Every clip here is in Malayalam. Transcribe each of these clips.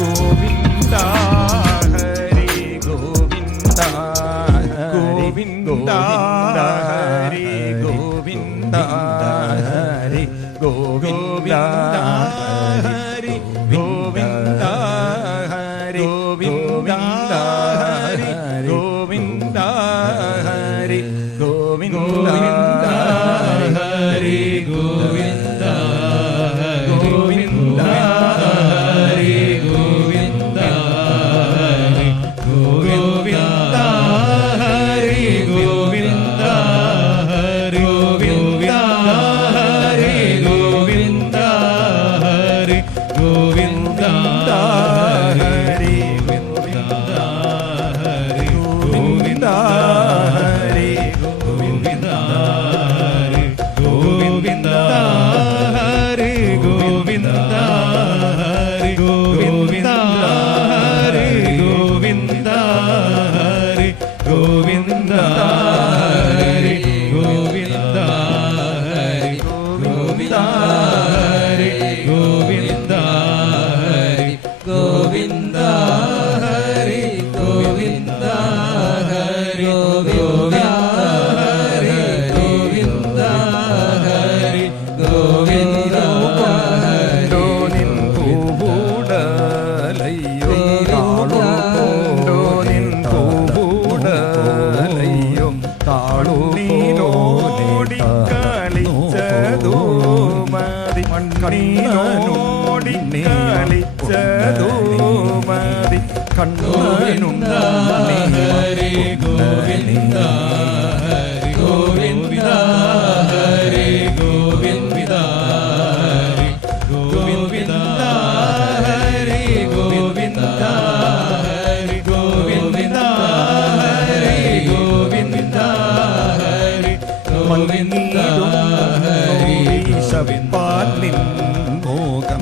作弊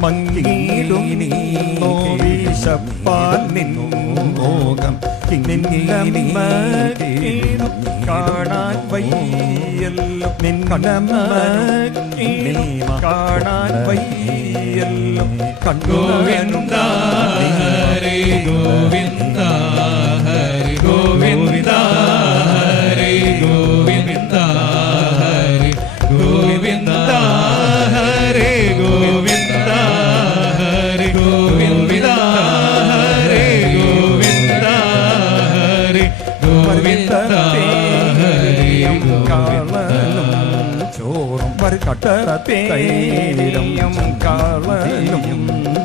മങ്ങിയിടും നീ നോവിശപ്പാൽ നിന്നും ഭോഗം നിന്നമ്മീനും കാണാൻ വയ്യല്ലോ നിന്നമ്മീനും കാണാൻ വയ്യല്ലോ കണ്ടു ഗോവിന്ദ ഗോവിന്ദ കട്ടപ്പേരം കാളനും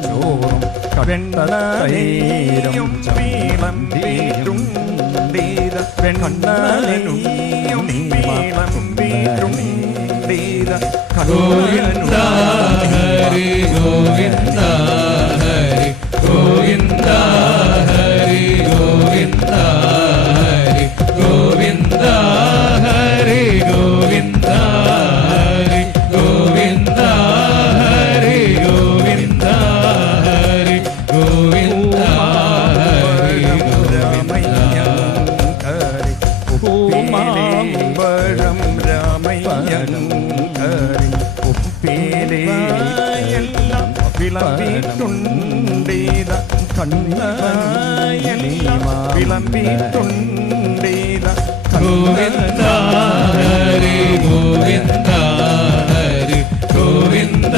ചോറും കടന്നേരം പീളം വീടും വീത പെണ്ണനും നീളം വീടും വീത കടോലും ഹരി ഗോ എല്ലാം വിളമ്പിയിട്ടുണ്ടേത. കണ്ണെല്ലാം ഗോവിന്ദ ഹരി ഗോവിന്ദ ഹരി ഗോവിന്ദ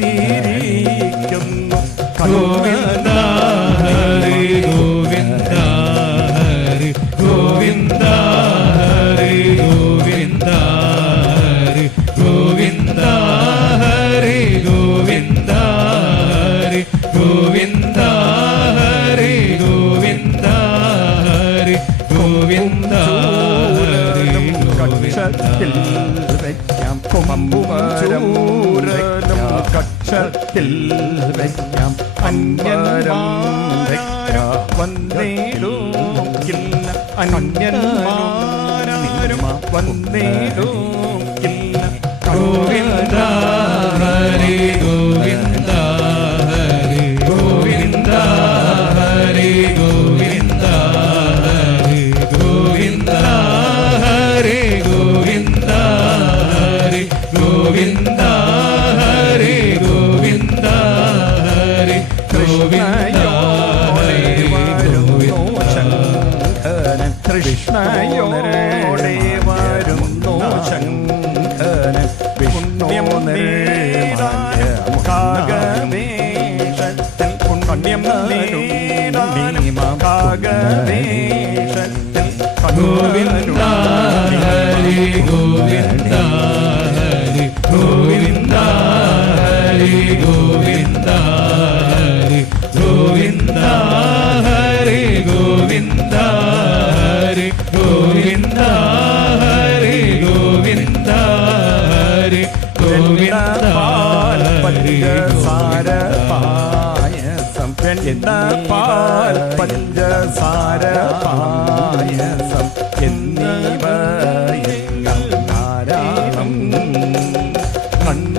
തിരിക്കുന്നു ഹൃദയത്തിൽ വയ്ക്കാം അന്യന്മാരാരും വന്നേടോക്കില്ല അന്യന്മാരും ഗോവിന്ദ ഹരി ഗോവിന്ദ. കൃഷ്ണയോടെ വരുന്നു ശങ്കരൻ പുണ്യം കാഗമേഷത്തിൽ പുണ്യം കാഗമേഷത്തിൽ ഗോവിന്ദ ഹരി ഗോവിന്ദ ഹരി ഗോവിന്ദ ഹരി ഗോ പാൽ പഞ്ചസാര പായസം എന്നിവ ഞങ്ങൾ ധാരാളം കണ്ണ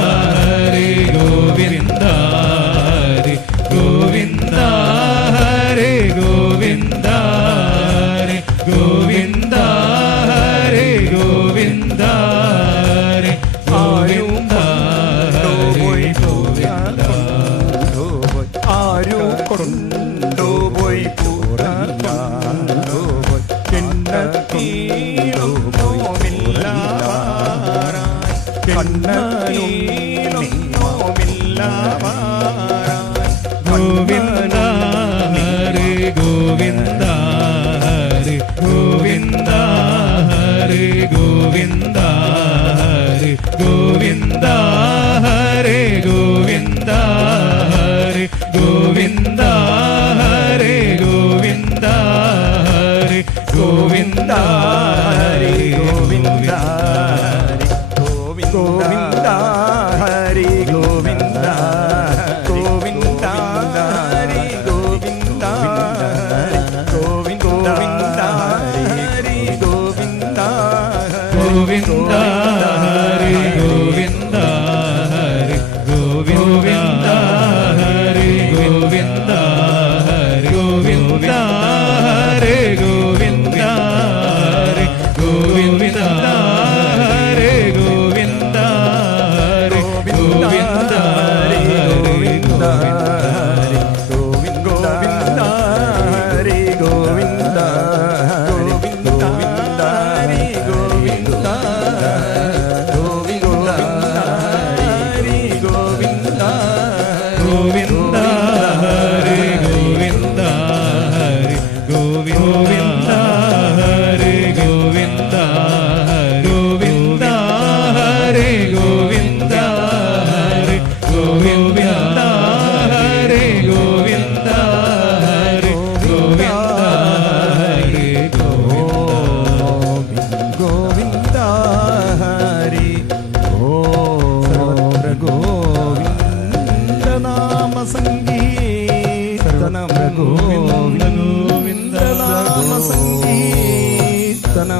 ഗോവിന്ദ ഗോവിന്ദ. Holy, holy.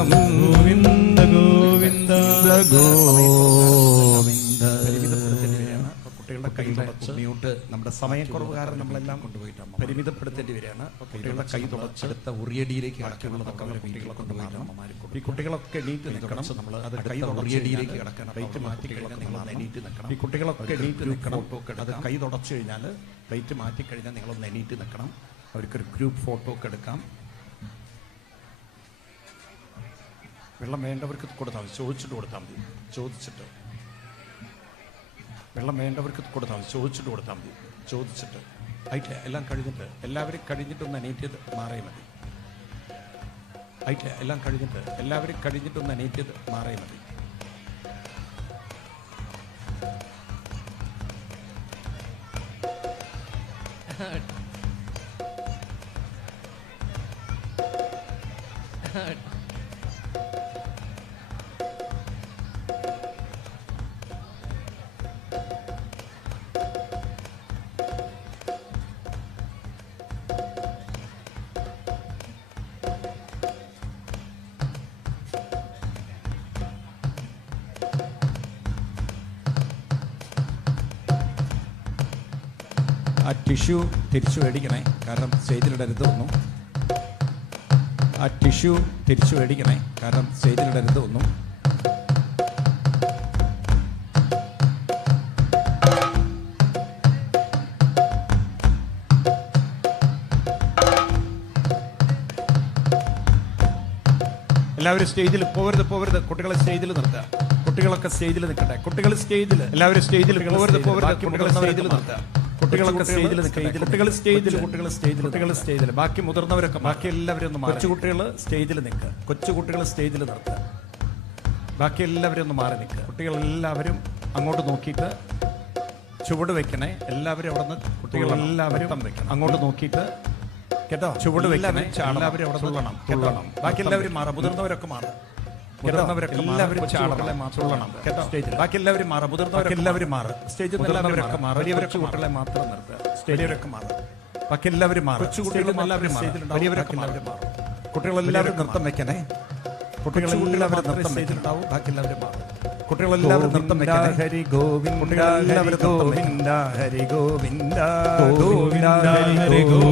ഗാനവും ഗോവിന്ദ. ഗോവിന്ദ ഗോവിന്ദ. കുട്ടികളുടെ കൈ മ്യൂട്ട് നമ്മുടെ സമയക്കുറവ് കാരണം നമ്മളെല്ലാം കൊണ്ടുപോയിട്ടാണ് പരിമിതപ്പെടുത്തേണ്ടി വരികയാണ്. കുട്ടികളുടെ കൈ തുടച്ചെടുത്ത ഉറിയടിയിലേക്ക് അടക്കമുള്ളതൊക്കെ അവരെ കുട്ടികളെ കൊണ്ടുപോകണം ഈ കുട്ടികളൊക്കെ നീറ്റ് നിൽക്കണം. നമ്മൾ അത് കൈ ഉറിയടിയിലേക്ക് കിടക്കണം വെയിറ്റ് മാറ്റി കഴിഞ്ഞാൽ നിങ്ങൾ എണീറ്റ് നിൽക്കണം. ഈ കുട്ടികളൊക്കെ നീറ്റ് നിൽക്കണം. അത് കൈ തുടച്ചു കഴിഞ്ഞാൽ വെയിറ്റ് മാറ്റി കഴിഞ്ഞാൽ നിങ്ങളൊന്ന് എണീറ്റ് നിൽക്കണം. അവർക്കൊരു ഗ്രൂപ്പ് ഫോട്ടോ ഒക്കെ എടുക്കാം. വെള്ളം വേണ്ടവർക്ക് കൊടുത്താൽ മതി. ചോദിച്ചിട്ട് കൊടുത്താൽ മതി. ചോദിച്ചിട്ട്. വെള്ളം വേണ്ടവർക്ക് കൊടുത്താൽ മതി. ചോദിച്ചിട്ട് കൊടുത്താൽ മതി. ചോദിച്ചിട്ട്. ആയിട്ടില്ല. എല്ലാം കഴിഞ്ഞിട്ട്. എല്ലാവരും കഴിഞ്ഞിട്ടൊന്ന് അനീറ്റിയത് മാറിയാൽ മതി. ആയിട്ടില്ല. എല്ലാം കഴിഞ്ഞിട്ട്. എല്ലാവരും കഴിഞ്ഞിട്ടൊന്ന് അനീറ്റിയത് മാറിയാൽ മതി. ആ ടിഷ്യൂ തിരിച്ചു മേടിക്കണേ. കാരണം സ്റ്റേജിലിടരുത് ഒന്നും ആ ടിഷ്യൂ തിരിച്ചു മേടിക്കണേ. കാരണം സ്റ്റേജിലിടരുത് ഒന്നും എല്ലാവരും സ്റ്റേജിൽ പോകരുത് പോകരുത് കുട്ടികളെ സ്റ്റേജിൽ നിർത്തുക. കുട്ടികളൊക്കെ സ്റ്റേജിൽ നിൽക്കട്ടെ. കുട്ടികൾ സ്റ്റേജിൽ എല്ലാവരും സ്റ്റേജിൽ പോകരുത് പോകരുത് കുട്ടികളെ സ്റ്റേജിൽ നിർത്തുക. കുട്ടികളൊക്കെ സ്റ്റേജിൽ നിൽക്കട്ടെ കുട്ടികൾ സ്റ്റേജിൽ കുട്ടികൾ സ്റ്റേജിൽ കുട്ടികൾ സ്റ്റേജിൽ ബാക്കി മുതിർന്നവരൊക്കെ ബാക്കി എല്ലാവരും ഒന്ന് കൊച്ചു കുട്ടികൾ സ്റ്റേജിൽ നിൽക്കുക കൊച്ചു കുട്ടികൾ സ്റ്റേജിൽ നിർത്തുക ബാക്കി എല്ലാവരും ഒന്ന് മാറി നിൽക്കുക കുട്ടികളെല്ലാവരും അങ്ങോട്ട് നോക്കിയിട്ട് ചുവട് വെക്കണേ. എല്ലാവരും അവിടെ നിന്ന് കുട്ടികളെല്ലാവരും വെക്കണം. അങ്ങോട്ട് നോക്കിയിട്ട് കേട്ടോ? ചുവട് വെക്കണേ. എല്ലാവരും അവിടെ തുള്ളണം തുള്ളണം ബാക്കി എല്ലാവരും മാറാം. മുതിർന്നവരൊക്കെ മാറാം. മുതിർന്നവരൊക്കെ എല്ലാവരും ചാടകളെ തുള്ളണം കേട്ടോ? സ്റ്റേജിൽ. ബാക്കി എല്ലാവരും മാറാം. മുതിർന്നവരൊക്കെ എല്ലാവരും മാറും. സ്റ്റേജിൽ എല്ലാവരൊക്കെ മാറും. വലിയവരൊക്കെ കുട്ടികളെ മാത്രം നിർത്തുക. സ്റ്റേജിലൊക്കെ മാറും. ബാക്കി എല്ലാവരും മാറും. കുട്ടികളും എല്ലാവരും മാറും. വലിയവരൊക്കെ എല്ലാവരും മാറും. കുട്ടികളെല്ലാവരും നൃത്തം വെക്കണേ? കുട്ടികളെല്ലാവരും നൃത്തം വെച്ചിട്ടുണ്ടാവും ബാക്കി എല്ലാവരും മാറും. കുട്ടികളെല്ലാവരും നൃത്തം വെക്കണേ? ഹരി ഗോവിന്ദ കുട്ടികളെല്ലാവരും ഗോവിന്ദ ഹരി ഗോവിന്ദ ഗോവിന്ദ ഹരി ഗോവിന്ദ